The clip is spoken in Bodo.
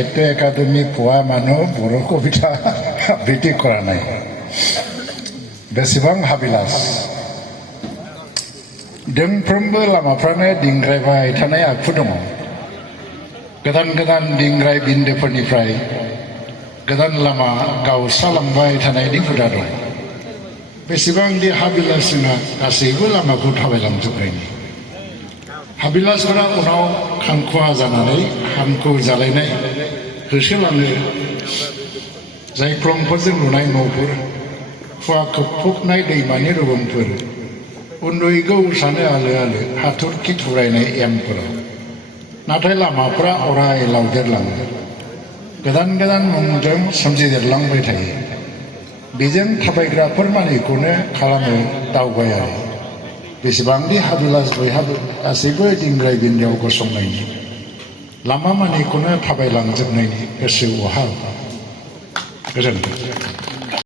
साहित्य एकाडेमी पुआ मानो बर' कविता आबृत्ति करानाय बेसेबां हाबिलास दोंफ्रोमबो लामाफ्रानो दिंग्रायबाय थानाय आखु दङ गोदान गोदान दिंग्राय बिन्दोफोरनिफ्राय गोदान लामा गावस्रालांबाय थानायनि हुदा दं बेसेबांदि हाबिलास जोंहा गासैबो लामाखौ थाबायलांजोबनायनि हाबिलासफोरा उनाव खांखुवा जानानै हांखुर जालायनाय होसोलाङो जायख्लंफोरजों लुनाय न'फोर खुवा खोबफबनाय दैमानि रुगुंफोर उन्दुयैगौ सानो आलो आलो हाथरखि थुरायनाय एमफोराव नाथाय लामाफोरा अराय लावदेरलाङो गोदान गोदान मुंजों सोमजिदेरलांबाय थायो बेजों थाबायग्राफोर मानिखौनो खालामो दावबायारि बेसेबांदि हाबिलास बयहाबो गासैबो दिंग्राय बिन्दोआव गसंनायनि लामा मानिखौनो थाबायलांजोबनायनि गोसो अहाब गोजोन्थों।